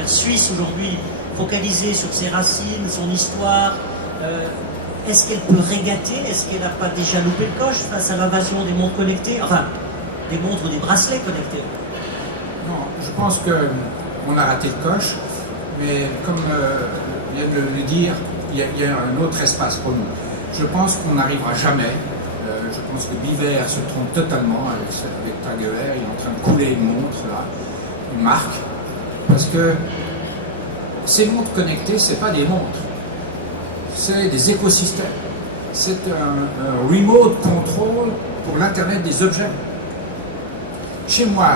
dire, suisse aujourd'hui, focalisée sur ses racines, son histoire, est-ce qu'elle peut régater? Est-ce qu'elle n'a pas déjà loupé le coche face à l'invasion des montres connectées? Enfin, des montres ou des bracelets connectés. Non, je pense qu'on a raté le coche, mais comme vient de le dire, il y a un autre espace pour nous. Je pense qu'on n'arrivera jamais. Je pense que Biver se trompe totalement avec Taguer. Il est en train de couler une montre, là, une marque. Parce que ces montres connectées, ce n'est pas des montres. C'est des écosystèmes. C'est un remote control pour l'Internet des objets. Chez moi,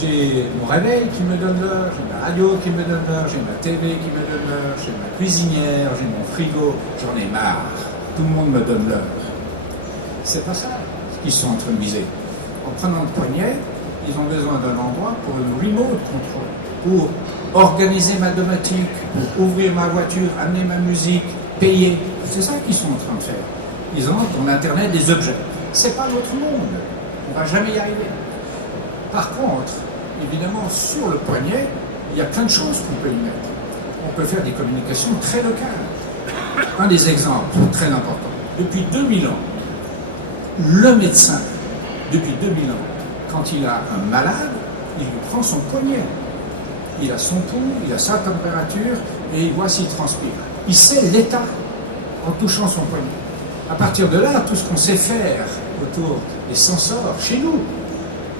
j'ai mon réveil qui me donne l'heure, j'ai ma radio qui me donne l'heure, j'ai ma TV qui me donne l'heure, j'ai ma cuisinière, j'ai mon frigo, j'en ai marre. Tout le monde me donne l'heure. C'est pas ça ce qu'ils sont en train de viser. En prenant le poignet, ils ont besoin d'un endroit pour une remote control, pour organiser ma domotique, pour ouvrir ma voiture, amener ma musique, payer. C'est ça qu'ils sont en train de faire. Ils entrent dans l'Internet des objets. C'est pas notre monde. On va jamais y arriver. Par contre, évidemment, sur le poignet, il y a plein de choses qu'on peut y mettre. On peut faire des communications très locales. Un des exemples très importants. Depuis 2000 ans, le médecin, depuis 2000 ans, quand il a un malade, il lui prend son poignet. Il a son pouls, il a sa température et il voit s'il transpire. Il sait l'état en touchant son poignet. À partir de là, tout ce qu'on sait faire autour des sensors, chez nous,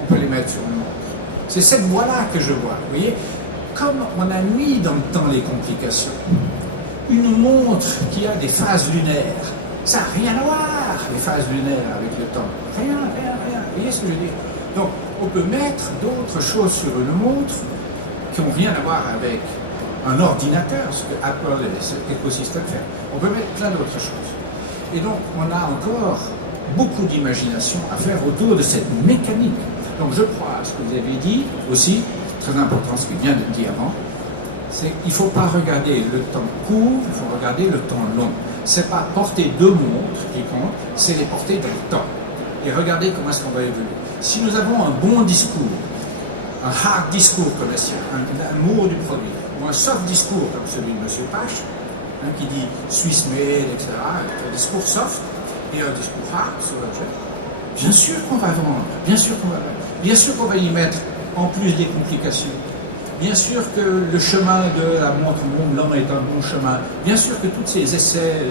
on peut les mettre sur une montre. C'est cette voie-là que je vois. Vous voyez, comme on a mis dans le temps les complications, une montre qui a des phases lunaires, ça n'a rien à voir, les phases lunaires avec le temps. Rien. Vous voyez ce que je veux dire? Donc, on peut mettre d'autres choses sur une montre qui n'ont rien à voir avec un ordinateur, ce que Apple et cet écosystème fait. On peut mettre plein d'autres choses. Et donc, on a encore beaucoup d'imagination à faire autour de cette mécanique. Donc, je crois à ce que vous avez dit aussi, très important ce qui vient d'être dit avant, c'est qu'il ne faut pas regarder le temps court, il faut regarder le temps long. Ce n'est pas porter deux montres qui compte, c'est les porter dans le temps. Et regardez comment est-ce qu'on va évoluer. Si nous avons un bon discours, un hard discours comme le sien, un amour du produit, ou un soft discours comme celui de M. Pache, qui dit Swiss made, etc., un discours soft et un discours hard sur l'objet, bien sûr qu'on va vendre, bien sûr qu'on va y mettre en plus des complications. Bien sûr que le chemin de la montre monde, l'homme est un bon chemin. Bien sûr que tous ces essais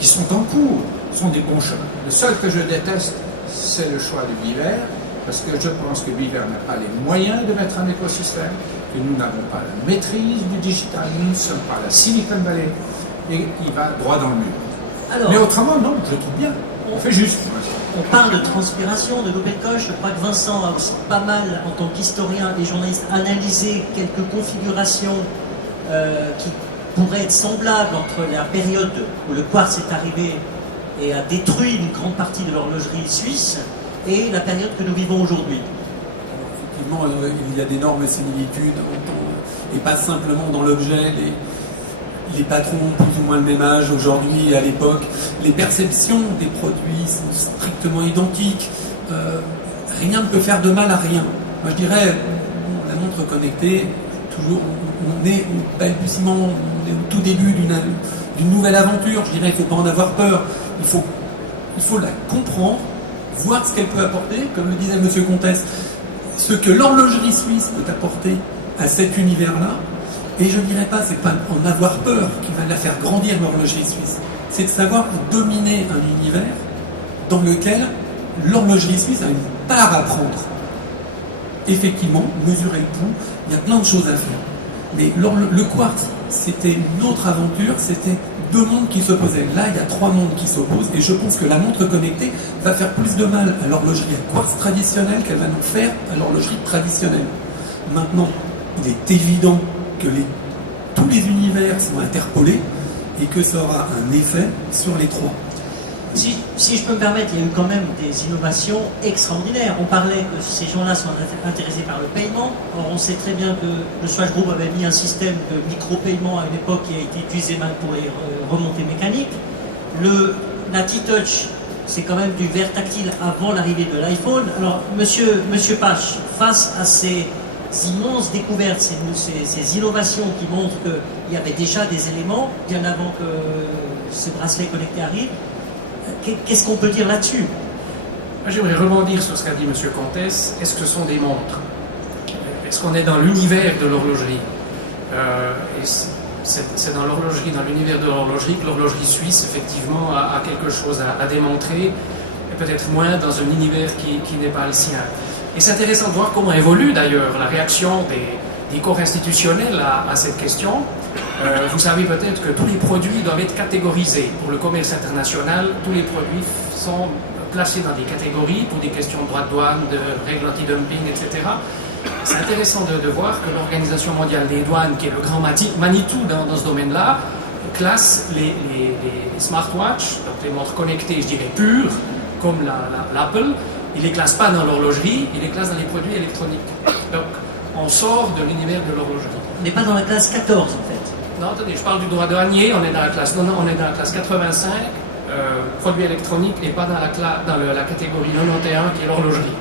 qui sont en cours sont des bons chemins. Le seul que je déteste, c'est le choix de Biver, parce que je pense que Biver n'a pas les moyens de mettre un écosystème, que nous n'avons pas la maîtrise du digital, nous ne sommes pas la Silicon Valley, et il va droit dans le mur. Alors, mais autrement, non, je trouve bien. On fait juste. On parle de transpiration, de loupé de coche. Je crois que Vincent a aussi pas mal, en tant qu'historien et journaliste, analysé quelques configurations qui pourraient être semblables entre la période où le quartz est arrivé et a détruit une grande partie de l'horlogerie suisse et la période que nous vivons aujourd'hui. Effectivement, il y a d'énormes similitudes, et pas simplement dans l'objet. Les patrons ont plus ou moins le même âge aujourd'hui et à l'époque. Les perceptions des produits sont strictement identiques. Rien ne peut faire de mal à rien. Moi je dirais, la montre connectée, toujours, on est au balbutiement, on est au tout début d'une nouvelle aventure. Je dirais, il ne faut pas en avoir peur. Il faut la comprendre, voir ce qu'elle peut apporter, comme le disait M. Comtesse, ce que l'horlogerie suisse peut apporter à cet univers-là. Et je ne dirais pas, c'est pas en avoir peur qui va la faire grandir, l'horlogerie suisse. C'est de savoir dominer un univers dans lequel l'horlogerie suisse a une part à prendre. Effectivement, mesurer le pouls, il y a plein de choses à faire. Mais le quartz, c'était une autre aventure, c'était deux mondes qui s'opposaient. Là, il y a trois mondes qui s'opposent, et je pense que la montre connectée va faire plus de mal à l'horlogerie à quartz traditionnelle qu'elle va nous faire à l'horlogerie traditionnelle. Maintenant, il est évident que tous les univers sont interpolés et que ça aura un effet sur les trois. Si je peux me permettre, il y a eu quand même des innovations extraordinaires. On parlait que ces gens-là sont intéressés par le paiement. Or, on sait très bien que le Swatch Group avait mis un système de micro-paiement à une époque qui a été utilisé même pour les remontées mécaniques. La T-Touch, c'est quand même du verre tactile avant l'arrivée de l'iPhone. Alors, monsieur Pache, face à ces immenses découvertes, ces innovations qui montrent qu'il y avait déjà des éléments bien avant que ce bracelet connecté arrive. Qu'est-ce qu'on peut dire là-dessus? J'aimerais rebondir sur ce qu'a dit M. Comtes. Est-ce que ce sont des montres? Est-ce qu'on est dans l'univers de l'horlogerie? C'est dans l'horlogerie, dans l'univers de l'horlogerie, que l'horlogerie suisse, effectivement, a quelque chose à démontrer, et peut-être moins dans un univers qui n'est pas le sien. Et c'est intéressant de voir comment évolue d'ailleurs la réaction des corps institutionnels à cette question. Vous savez peut-être que tous les produits doivent être catégorisés. Pour le commerce international, tous les produits sont placés dans des catégories pour des questions de droits de douane, de règles anti-dumping, etc. C'est intéressant de voir que l'Organisation mondiale des douanes, qui est le grand Manitou dans ce domaine-là, classe les smartwatches, donc les montres connectées, je dirais pures, comme l'Apple. Il ne les classe pas dans l'horlogerie, il les classe dans les produits électroniques. Donc, on sort de l'univers de l'horlogerie. On n'est pas dans la classe 14, en fait. Non, attendez, je parle du droit douanier, on est dans la classe 85, produits électroniques, et pas dans la catégorie 91 qui est l'horlogerie.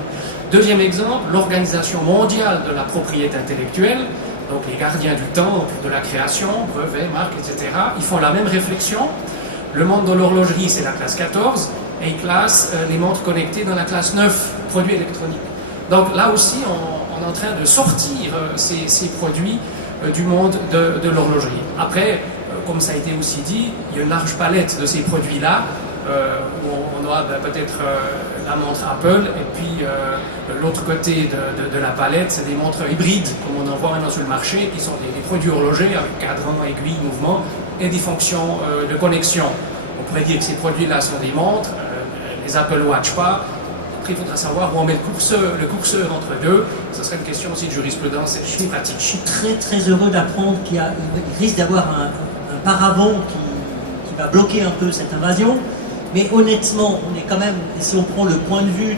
Deuxième exemple, l'Organisation mondiale de la propriété intellectuelle, donc les gardiens du temple, de la création, brevets, marques, etc., ils font la même réflexion. Le monde de l'horlogerie, c'est la classe 14, et ils classent les montres connectées dans la classe 9, produits électroniques. Donc là aussi, on est en train de sortir ces produits du monde de l'horlogerie. Après, comme ça a été aussi dit, il y a une large palette de ces produits-là, où on aura peut-être la montre Apple, et puis l'autre côté de la palette, c'est des montres hybrides, comme on en voit maintenant sur le marché, qui sont des produits horlogers avec cadran, aiguille, mouvement, et des fonctions de connexion. On pourrait dire que ces produits-là sont des montres, les Apple Watch pas. Après, il faudra savoir où on met le curseur entre deux. Ce serait une question aussi de jurisprudence et de pratique. Je suis très très heureux d'apprendre qu'il risque d'avoir un paravent qui va bloquer un peu cette invasion. Mais honnêtement, on est quand même, si on prend le point de vue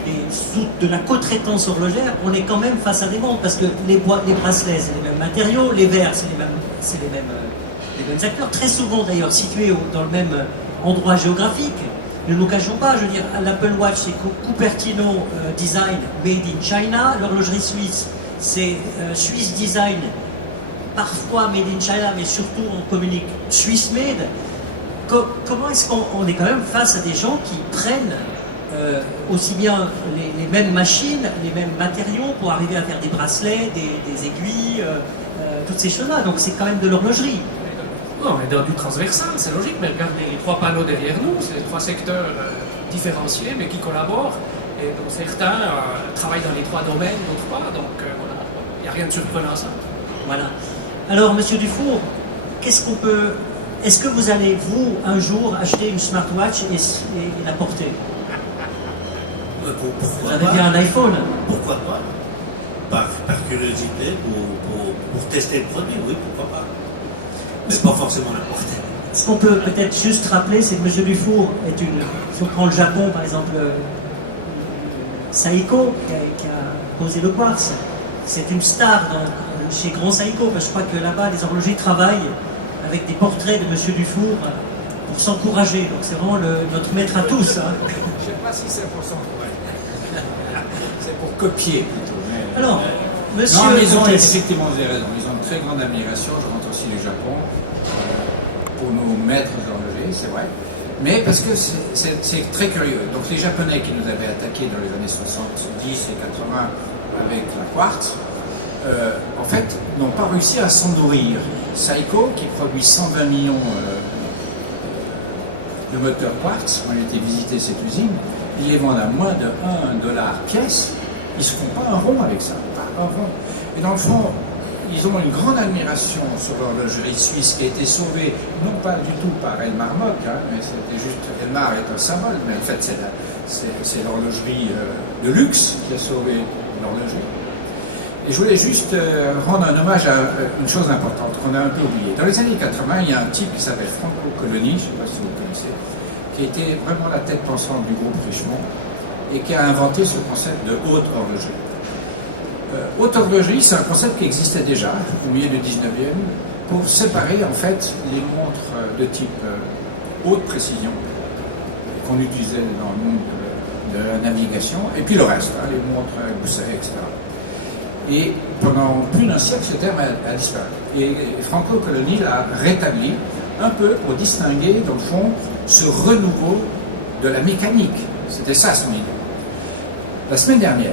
de la co-traitance horlogère, on est quand même face à des montres, parce que les bracelets, c'est les mêmes matériaux, les verres, c'est les mêmes acteurs, très souvent d'ailleurs situés dans le même endroit géographique. Ne nous cachons pas, je veux dire, l'Apple Watch, c'est Cupertino Design Made in China, l'horlogerie suisse, c'est Swiss Design, parfois Made in China, mais surtout on communique Swiss Made. Comment est-ce qu'on est quand même face à des gens qui prennent aussi bien les mêmes machines, les mêmes matériaux pour arriver à faire des bracelets, des aiguilles, toutes ces choses-là. Donc c'est quand même de l'horlogerie. Non, mais dans du transversal, c'est logique, mais regardez les trois panneaux derrière nous, c'est les trois secteurs différenciés, mais qui collaborent, et dont certains travaillent dans les trois domaines, d'autres pas, donc voilà, il n'y a rien de surprenant à ça. Voilà. Alors, Monsieur Dufour, est-ce que vous allez, vous, un jour, acheter une smartwatch et la porter? Vous avez bien un iPhone? Pourquoi pas? Par curiosité, pour tester le produit, oui, pourquoi pas. Mais pas forcément la porter. Ce qu'on peut peut-être juste rappeler, c'est que M. Dufour est si on prend le Japon, par exemple, Seiko, qui a posé le quartz, c'est une star chez Grand Seiko, parce que je crois que là-bas, les horlogers travaillent avec des portraits de M. Dufour pour s'encourager. Donc c'est vraiment notre maître à tous. Hein. Je ne sais pas si c'est pour s'encourager. C'est pour copier plutôt. Mais... Alors, monsieur. Non, ils ont effectivement des raisons. Ils ont une très grande admiration. Je rentre aussi du Japon pour nos maîtres d'horloger, c'est vrai. Mais parce que c'est très curieux. Donc les Japonais qui nous avaient attaqués dans les années 70 et 80 avec la quartz, en fait, n'ont pas réussi à s'en nourrir. Seiko, qui produit 120 millions de moteurs quartz, on a été visiter cette usine, ils les vendent à moins de $1 pièce. Ils ne se font pas un rond avec ça. Pas un rond. Et dans le fond, ils ont une grande admiration sur l'horlogerie suisse qui a été sauvée, non pas du tout par Elmar Mock, mais c'était juste, Elmar est un symbole, mais en fait c'est l'horlogerie de luxe qui a sauvé l'horlogerie. Et je voulais juste rendre un hommage à une chose importante qu'on a un peu oubliée. Dans les années 80, il y a un type qui s'appelle Franco Coloni, je ne sais pas si vous connaissez, qui était vraiment la tête pensante du groupe Richemont et qui a inventé ce concept de haute horlogerie. Haute horlogerie, c'est un concept qui existait déjà au milieu du 19e pour séparer en fait les montres de type haute précision qu'on utilisait dans le monde de la navigation et puis le reste, les montres gousset, etc. Et pendant plus d'un siècle, ce terme a disparu. Et Franco Coloni l'a rétabli un peu pour distinguer, dans le fond, ce renouveau de la mécanique. C'était ça son idée. La semaine dernière,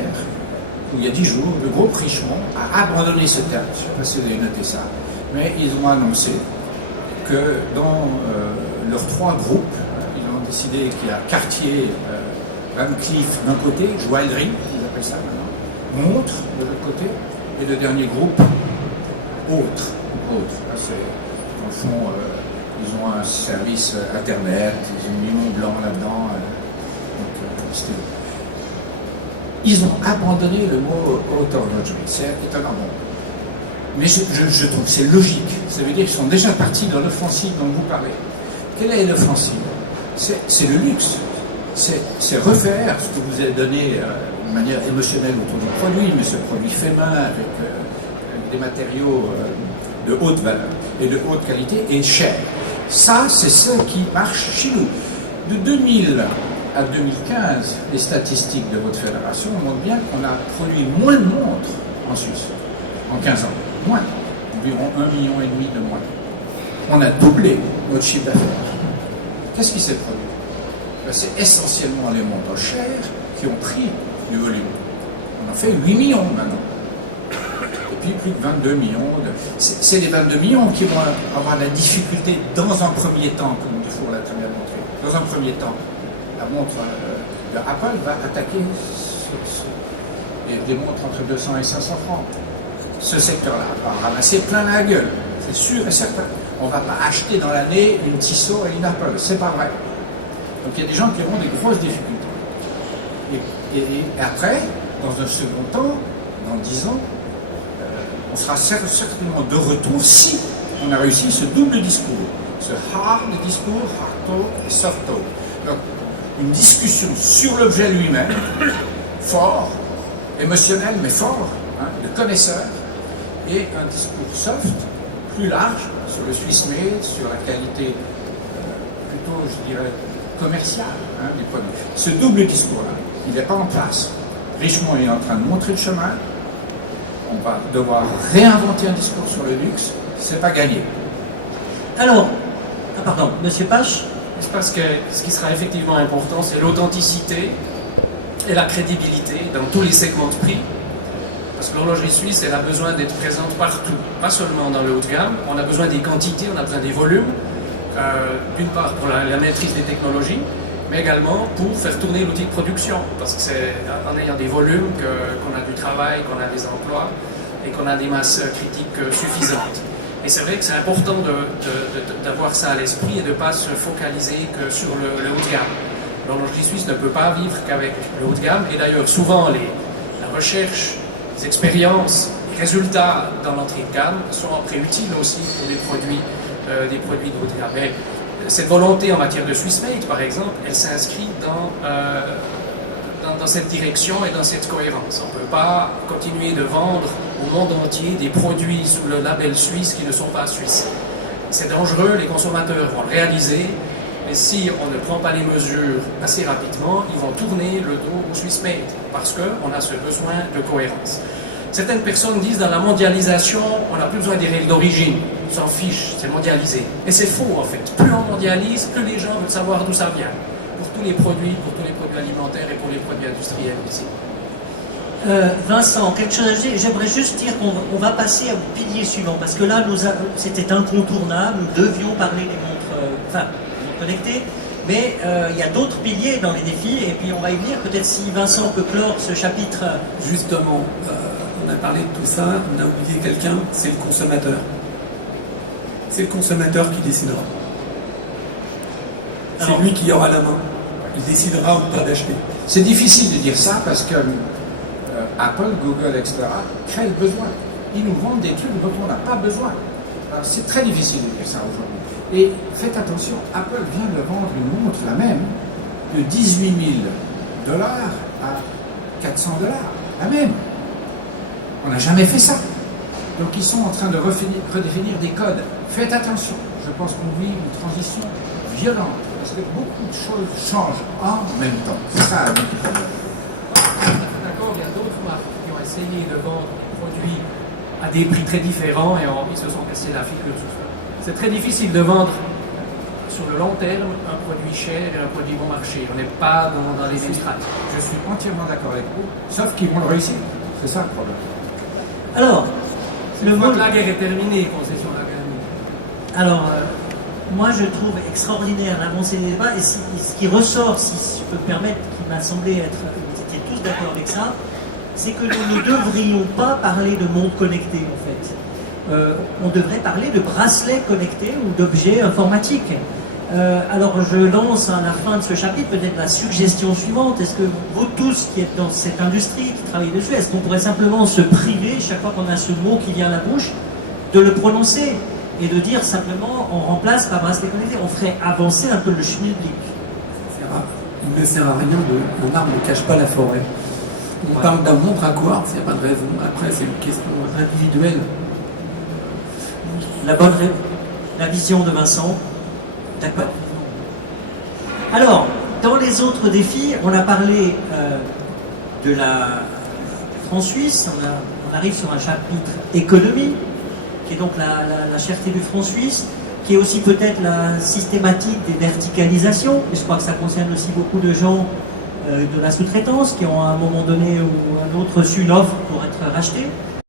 ou il y a 10 jours, le groupe Richemont a abandonné ce terme. Je ne sais pas si vous avez noté ça. Mais ils ont annoncé que dans leurs 3 groupes, ils ont décidé qu'il y a Cartier, Van Cleef d'un côté, joaillerie, ils appellent ça maintenant, montre de l'autre côté, et le dernier groupe, autre. Là, c'est, dans le fond, ils ont un service internet, ils ont mis Montblanc là-dedans. Ils ont abandonné le mot horlogerie. C'est étonnant. Mais je trouve que c'est logique. Ça veut dire qu'ils sont déjà partis dans l'offensive dont vous parlez. Quelle est l'offensive? C'est le luxe. C'est refaire ce que vous avez donné de manière émotionnelle autour du produit, mais ce produit fait main avec des matériaux de haute valeur et de haute qualité et cher. Ça, c'est ce qui marche chez nous. De 2000 à 2015, les statistiques de votre fédération montrent bien qu'on a produit moins de montres en Suisse en 15 ans. Moins. Environ 1,5 million de moins. On a doublé notre chiffre d'affaires. Qu'est-ce qui s'est produit? C'est essentiellement les montres chères qui ont pris du volume. On en fait 8 millions maintenant. Et puis plus de 22 millions. C'est les 22 millions qui vont avoir la difficulté dans un premier temps, comme Dufour l'a très bien montré. Dans un premier temps, la montre de Apple va attaquer des montres entre 200 et 500 francs. Ce secteur-là va ramasser plein la gueule. C'est sûr et certain. On ne va pas acheter dans l'année une Tissot et une Apple. C'est pas vrai. Donc il y a des gens qui auront des grosses difficultés. Et après, dans un second temps, dans 10 ans, on sera certainement de retour si on a réussi ce double discours. Ce hard discours, hard talk et soft talk. Donc une discussion sur l'objet lui-même, fort, émotionnel mais fort, de connaisseur, et un discours soft, plus large, sur le Swiss made, sur la qualité plutôt, je dirais, commerciale des produits. Ce double discours-là, il n'est pas en place. Richemont est en train de montrer le chemin. On va devoir réinventer un discours sur le luxe. C'est pas gagné. Alors, pardon, Monsieur Pache. Je pense que ce qui sera effectivement important, c'est l'authenticité et la crédibilité dans tous les segments de prix. Parce que l'horlogerie suisse, elle a besoin d'être présente partout, pas seulement dans le haut de gamme. On a besoin des quantités, on a besoin des volumes. D'une part pour la maîtrise des technologies, mais également pour faire tourner l'outil de production, parce que c'est en ayant des volumes qu'on a du travail, qu'on a des emplois et qu'on a des masses critiques suffisantes. Et c'est vrai que c'est important d'avoir ça à l'esprit et de ne pas se focaliser que sur le haut de gamme. L'horlogerie suisse ne peut pas vivre qu'avec le haut de gamme, et d'ailleurs souvent la recherche, les expériences, les résultats dans l'entrée de gamme sont après utiles aussi pour des produits de haut de gamme. Mais cette volonté en matière de Swiss made, par exemple, elle s'inscrit dans cette direction et dans cette cohérence. On ne peut pas continuer de vendre au monde entier des produits sous le label suisse qui ne sont pas suisses. C'est dangereux, les consommateurs vont le réaliser, mais si on ne prend pas les mesures assez rapidement, ils vont tourner le dos au Swiss made, parce qu'on a ce besoin de cohérence. Certaines personnes disent dans la mondialisation, on n'a plus besoin des règles d'origine, on s'en fiche, c'est mondialisé. Et c'est faux en fait. Plus on mondialise, plus les gens veulent savoir d'où ça vient. Pour tous les produits alimentaires et pour les produits industriels aussi. Vincent, quelque chose à dire. J'aimerais juste dire qu'on va passer au pilier suivant, parce que là, c'était incontournable, nous devions parler des montres connectées, mais il y a d'autres piliers dans les défis, et puis on va y venir. Peut-être si Vincent peut clore ce chapitre. Justement, on a parlé de tout ça, on a oublié quelqu'un, c'est le consommateur. C'est le consommateur qui décidera. C'est lui qui aura la main. Il décidera ou pas d'acheter. C'est difficile de dire ça parce que Apple, Google, etc. créent le besoin. Ils nous vendent des trucs dont on n'a pas besoin. C'est très difficile de dire ça aujourd'hui. Et faites attention, Apple vient de vendre une montre, la même, de 18 000 $ à 400 $. La même. On n'a jamais fait ça. Donc ils sont en train de redéfinir des codes. Faites attention. Je pense qu'on vit une transition violente. Parce que beaucoup de choses changent en même temps. C'est ça. D'accord, il y a d'autres marques qui ont essayé de vendre des produit à des prix très différents et ils se sont cassés la figure sur ça. C'est très difficile de vendre sur le long terme un produit cher et un produit bon marché. On n'est pas dans les mêmes strates. Je suis entièrement d'accord avec vous, sauf qu'ils vont le réussir. C'est ça le problème. Alors, Une fois que la guerre est terminée, concession la guerre. Alors, moi je trouve extraordinaire l'avancée des débats et ce qui ressort, si je peux me permettre, qui m'a semblé être, vous étiez tous d'accord avec ça, c'est que nous ne devrions pas parler de monde connecté en fait. On devrait parler de bracelets connectés ou d'objets informatiques. Alors je lance à la fin de ce chapitre peut-être la suggestion suivante. Est-ce que vous tous qui êtes dans cette industrie, qui travaillez dessus, est-ce qu'on pourrait simplement se priver, chaque fois qu'on a ce mot qui vient à la bouche, de le prononcer et de dire simplement on remplace par bracelet connecté? On ferait avancer un peu le schmilblick. Il ne sert à rien un arbre ne cache pas la forêt. On parle d'un montre à quartz, il n'y a pas de raison. Après, c'est une question individuelle. La vision de Vincent. D'accord. Alors, dans les autres défis, on a parlé de la France-Suisse, on arrive sur un chapitre économie, qui est donc la cherté du franc suisse, qui est aussi peut-être la systématique des verticalisations, et je crois que ça concerne aussi beaucoup de gens de la sous-traitance, qui ont à un moment donné ou un autre reçu une offre pour être rachetés.